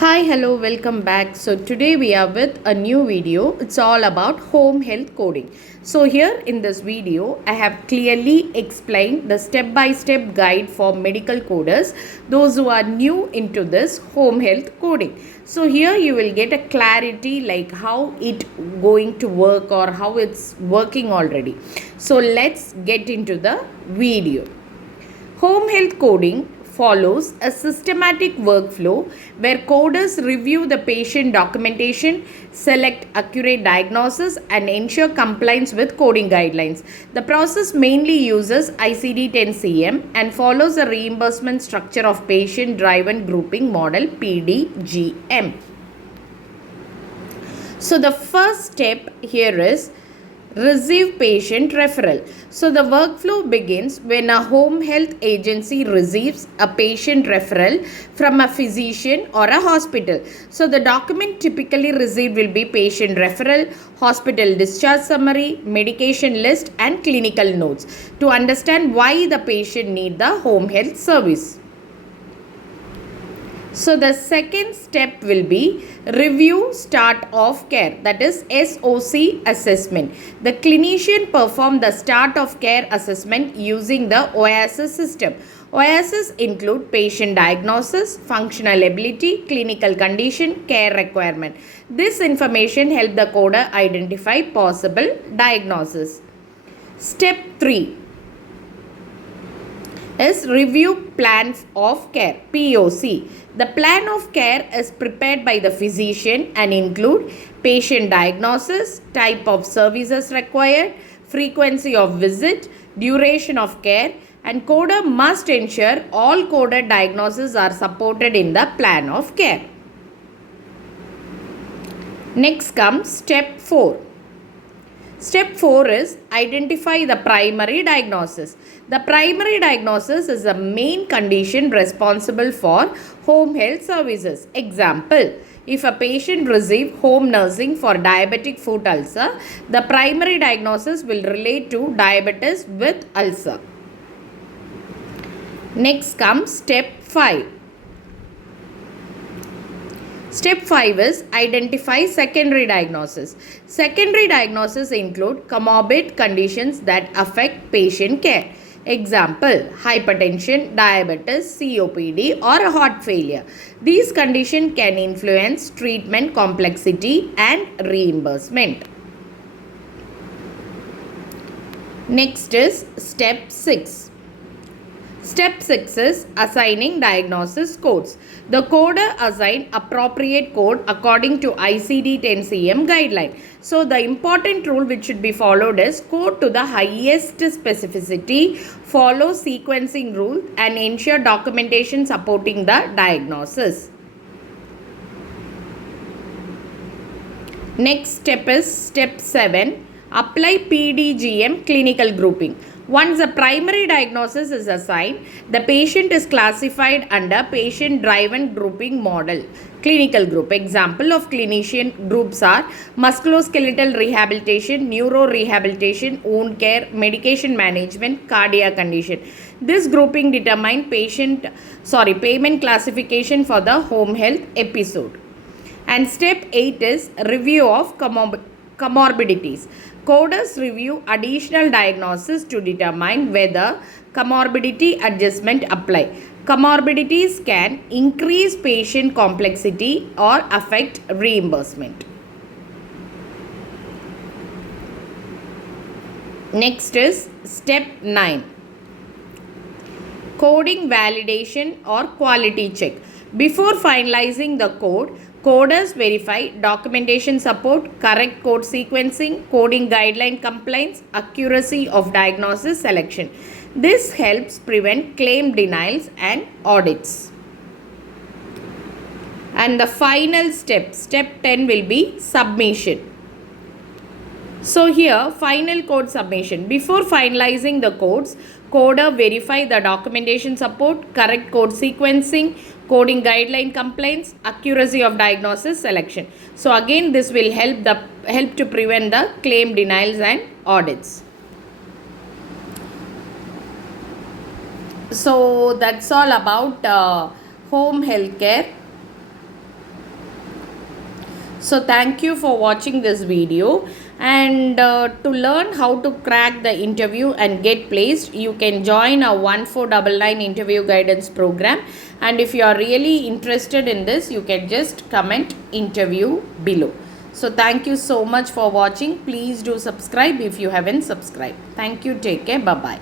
Hi, hello, welcome back. So today we are with a new video. It's all about home health coding. So here in this video, I have clearly explained the step-by-step guide for medical coders, those who are new into this home health coding. So here you will get a clarity like how it going to work or how it's working already. So let's get into the video. Home health coding follows a systematic workflow where coders review the patient documentation, select accurate diagnosis, and ensure compliance with coding guidelines. The process mainly uses ICD-10-CM and follows a reimbursement structure of patient-driven grouping model PDGM. So the first step here is receive patient referral. So the workflow begins when a home health agency receives a patient referral from a physician or a hospital. So the document typically received will be patient referral, hospital discharge summary, medication list, and clinical notes to understand why the patient need the home health service. So the second step will be review start of care, that is SOC assessment. The clinician perform the start of care assessment using the OASIS system. OASIS include patient diagnosis, functional ability, clinical condition, care requirement. This information help the coder identify possible diagnosis. Step 3 is review plan of care, POC. The plan of care is prepared by the physician and include patient diagnosis, type of services required, frequency of visit, duration of care, and coder must ensure all coded diagnoses are supported in the plan of care. Next comes step 4. Step 4 is identify the primary diagnosis. The primary diagnosis is the main condition responsible for home health services. Example, if a patient receives home nursing for diabetic foot ulcer, the primary diagnosis will relate to diabetes with ulcer. Next comes step 5. Step 5 is identify secondary diagnosis. Secondary diagnosis include comorbid conditions that affect patient care. Example, hypertension, diabetes, COPD or heart failure. These conditions can influence treatment complexity and reimbursement. Next is step 6. Step 6 is assigning diagnosis codes. The coder assign appropriate code according to ICD-10-CM guideline. So the important rule which should be followed is code to the highest specificity, follow sequencing rule and ensure documentation supporting the diagnosis. Next step is step 7. Apply PDGM clinical grouping. Once the primary diagnosis is assigned, the patient is classified under patient-driven grouping model, clinical group. Example of clinician groups are musculoskeletal rehabilitation, neuro-rehabilitation, wound care, medication management, cardiac condition. This grouping determines payment classification for the home health episode. And step 8 is review of comorbidities. Coders review additional diagnosis to determine whether comorbidity adjustment apply. Comorbidities can increase patient complexity or affect reimbursement. Next is step 9. Coding validation or quality check. Before finalizing the code, coders verify documentation support, correct code sequencing, coding guideline compliance, accuracy of diagnosis selection. This helps prevent claim denials and audits. And the final step, step 10 will be submission. So here, final code submission. Before finalizing the codes, coder verify the documentation support, correct code sequencing, coding guideline compliance, accuracy of diagnosis selection. So again, this will help to prevent the claim denials and audits. So that's all about home healthcare. So thank you for watching this video, and to learn how to crack the interview and get placed, you can join our 1499 interview guidance program. And if you are really interested in this, you can just comment interview below. So thank you so much for watching. Please do subscribe if you haven't subscribed. Thank you. Take care. Bye bye.